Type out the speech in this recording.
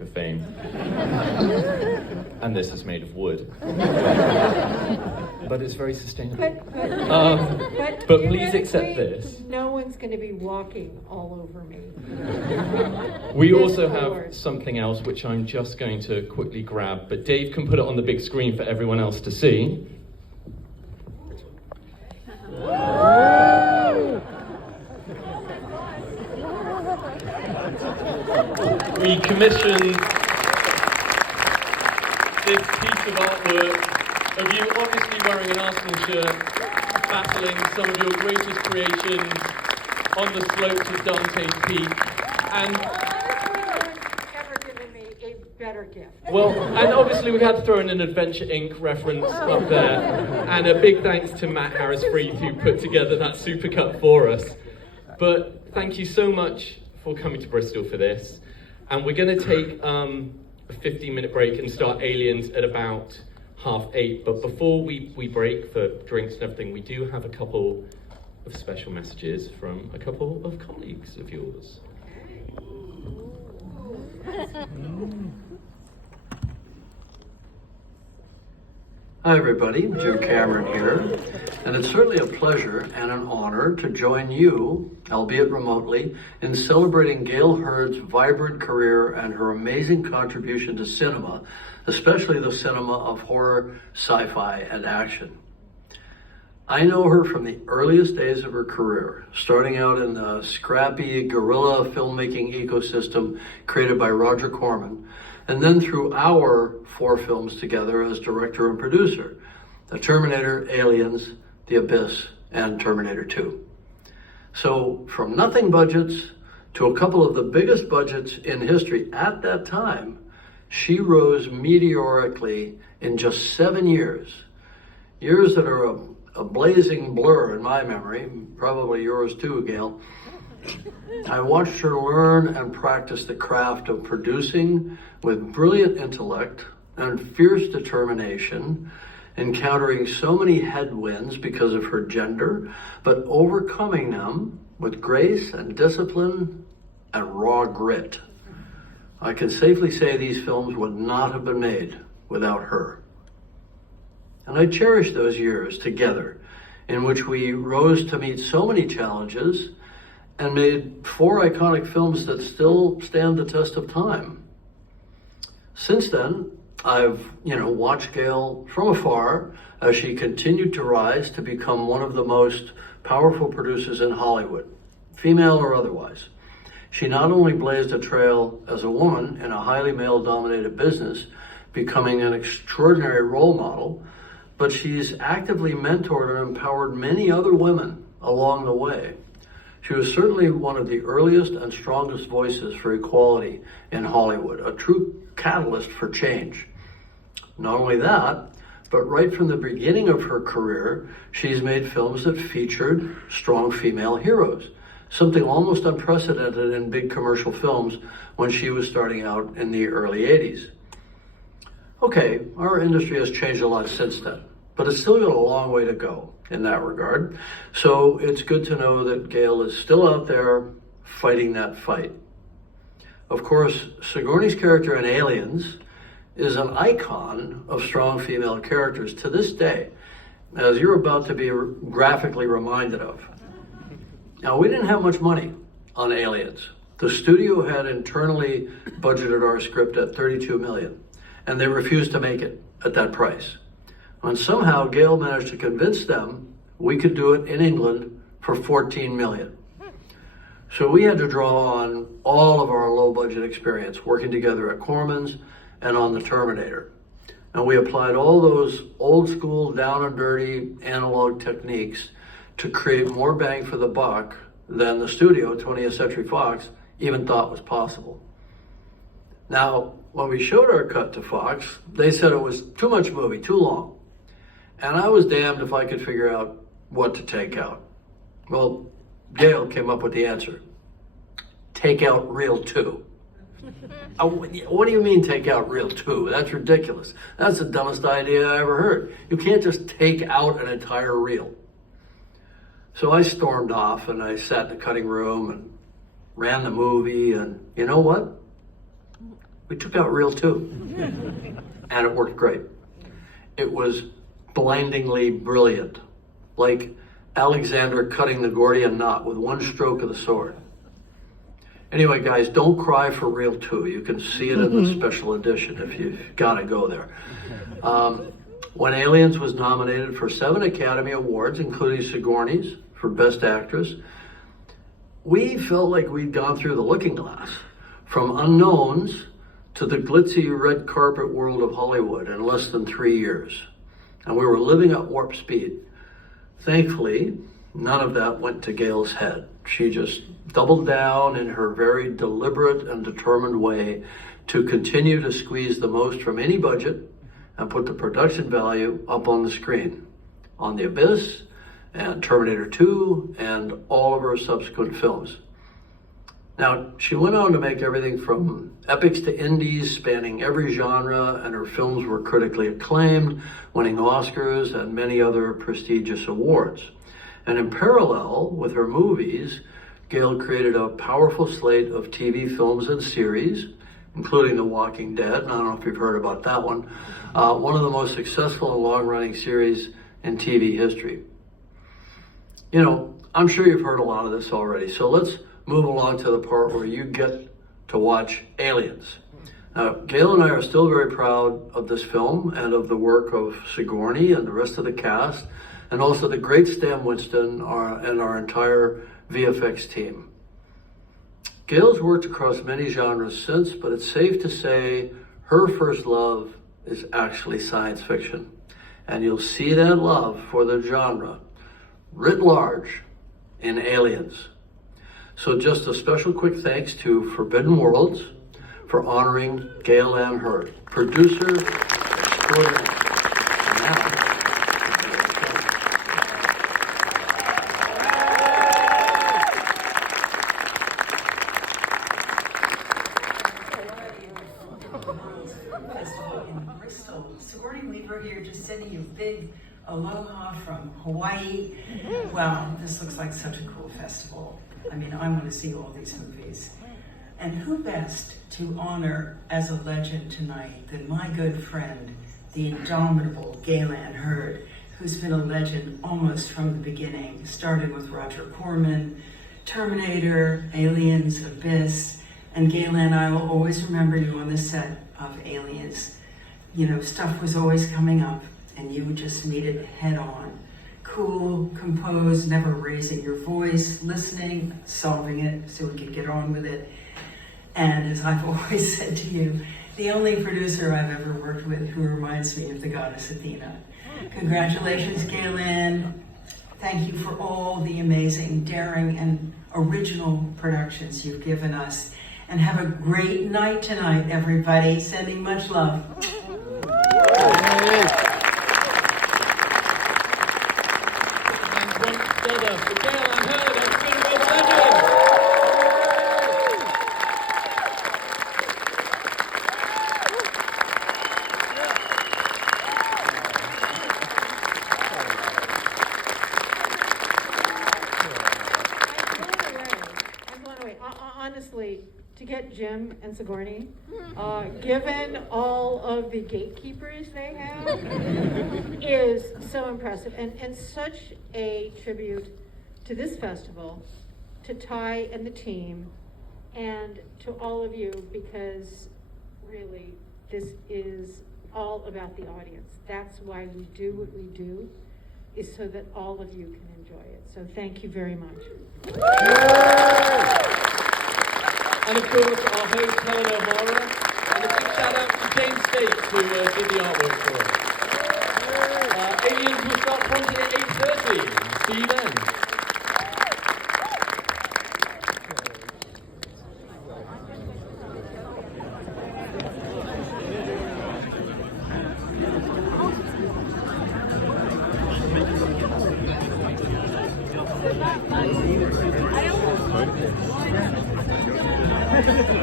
Walk of Fame. And this is made of wood. But it's very sustainable. But please accept this. No one's going to be walking all over me. We also have something else which I'm just going to quickly grab, but Dave can put it on the big screen for everyone else to see. We commissioned this piece of artwork of you obviously wearing an Arsenal shirt, battling some of your greatest creations on the slopes of Dante's Peak. And honestly, no one's ever given me a better gift. well, and obviously we had to throw in an Adventure Inc. reference up there, and a big thanks to Matt Harris-Freed who put together that supercut for us. But thank you so much for coming to Bristol for this. And we're going to take a 15-minute break and start Aliens at about 8:30. But before we break for drinks and everything, we do have a couple of special messages from a couple of colleagues of yours. Hi everybody, Joe Cameron here, and it's certainly a pleasure and an honor to join you, albeit remotely, in celebrating Gale Hurd's vibrant career and her amazing contribution to cinema, especially the cinema of horror, sci-fi, and action. I know her from the earliest days of her career, starting out in the scrappy guerrilla filmmaking ecosystem created by Roger Corman, and then through our 4 films together as director and producer, The Terminator, Aliens, The Abyss, and Terminator 2. So from nothing budgets to a couple of the biggest budgets in history at that time, she rose meteorically in just 7 years. Years that are a blazing blur in my memory, probably yours too, Gale. I watched her learn and practice the craft of producing with brilliant intellect and fierce determination, encountering so many headwinds because of her gender, but overcoming them with grace and discipline and raw grit. I can safely say these films would not have been made without her. And I cherish those years together in which we rose to meet so many challenges and made 4 iconic films that still stand the test of time. Since then, I've watched Gale from afar as she continued to rise to become one of the most powerful producers in Hollywood, female or otherwise. She not only blazed a trail as a woman in a highly male-dominated business, becoming an extraordinary role model, but she's actively mentored and empowered many other women along the way. She was certainly one of the earliest and strongest voices for equality in Hollywood, a true catalyst for change. Not only that, but right from the beginning of her career, she's made films that featured strong female heroes, something almost unprecedented in big commercial films when she was starting out in the early 80s. Okay, our industry has changed a lot since then, but it's still got a long way to go in that regard. So it's good to know that Gale is still out there fighting that fight. Of course, Sigourney's character in Aliens is an icon of strong female characters to this day, as you're about to be graphically reminded of. Now, we didn't have much money on Aliens. The studio had internally budgeted our script at $32 million, and they refused to make it at that price. And somehow Gale managed to convince them we could do it in England for $14 million. So we had to draw on all of our low budget experience working together at Corman's and on the Terminator. And we applied all those old school down and dirty analog techniques to create more bang for the buck than the studio, 20th Century Fox, even thought was possible. Now, when we showed our cut to Fox, they said it was too much movie, too long. And I was damned if I could figure out what to take out. Well, Gale came up with the answer. Take out reel 2. What do you mean take out reel 2? That's ridiculous. That's the dumbest idea I ever heard. You can't just take out an entire reel. So I stormed off and I sat in the cutting room and ran the movie, and you know what? We took out reel 2. And it worked great. It was blindingly brilliant. Like Alexander cutting the Gordian knot with one stroke of the sword. Anyway, guys, don't cry for reel 2. You can see it in the special edition if you've got to go there. When Aliens was nominated for 7 Academy Awards, including Sigourney's for Best Actress, we felt like we'd gone through the looking glass, from unknowns to the glitzy red carpet world of Hollywood in less than 3 years. And we were living at warp speed. Thankfully, none of that went to Gale's head. She just doubled down in her very deliberate and determined way to continue to squeeze the most from any budget and put the production value up on the screen, on The Abyss and Terminator 2 and all of her subsequent films. Now, she went on to make everything from epics to indies, spanning every genre, and her films were critically acclaimed, winning Oscars and many other prestigious awards. And in parallel with her movies, Gale created a powerful slate of TV films and series, including The Walking Dead, and I don't know if you've heard about that one of the most successful and long-running series in TV history. You know, I'm sure you've heard a lot of this already, so let's move along to the part where you get to watch Aliens. Now, Gale and I are still very proud of this film and of the work of Sigourney and the rest of the cast, and also the great Stan Winston and our entire VFX team. Gale's worked across many genres since, but it's safe to say her first love is actually science fiction. And you'll see that love for the genre writ large in Aliens. So just a special quick thanks to Forbidden Worlds for honoring Gale Anne Hurd, producer extraordinaire. Festival in Bristol. Sigourney Weaver here, just sending you a big aloha from Hawaii. Wow, this looks like such a cool festival. I mean, I want to see all these movies. And who best to honor as a legend tonight than my good friend, the indomitable Gale Anne Hurd, who's been a legend almost from the beginning, started with Roger Corman, Terminator, Aliens, Abyss, and Gale Anne, I will always remember you on the set of Aliens. You know, stuff was always coming up, and you would just meet it head on. Cool, composed, never raising your voice, listening, solving it so we could get on with it. And as I've always said to you, the only producer I've ever worked with who reminds me of the goddess Athena. Congratulations, Gale Anne. Thank you for all the amazing, daring, and original productions you've given us. And have a great night tonight, everybody. Sending much love. Honestly, to get Jim and Sigourney, given all of the gatekeepers they have, is so impressive and such a tribute to this festival, to Ty and the team, and to all of you, because really this is all about the audience. That's why we do what we do, is so that all of you can enjoy it. So thank you very much. And of course, our host, Helena O'Mara, and a big shout out to James State, who did the artwork for us. Aliens will start pointing at 8:30. See you then. I don't know.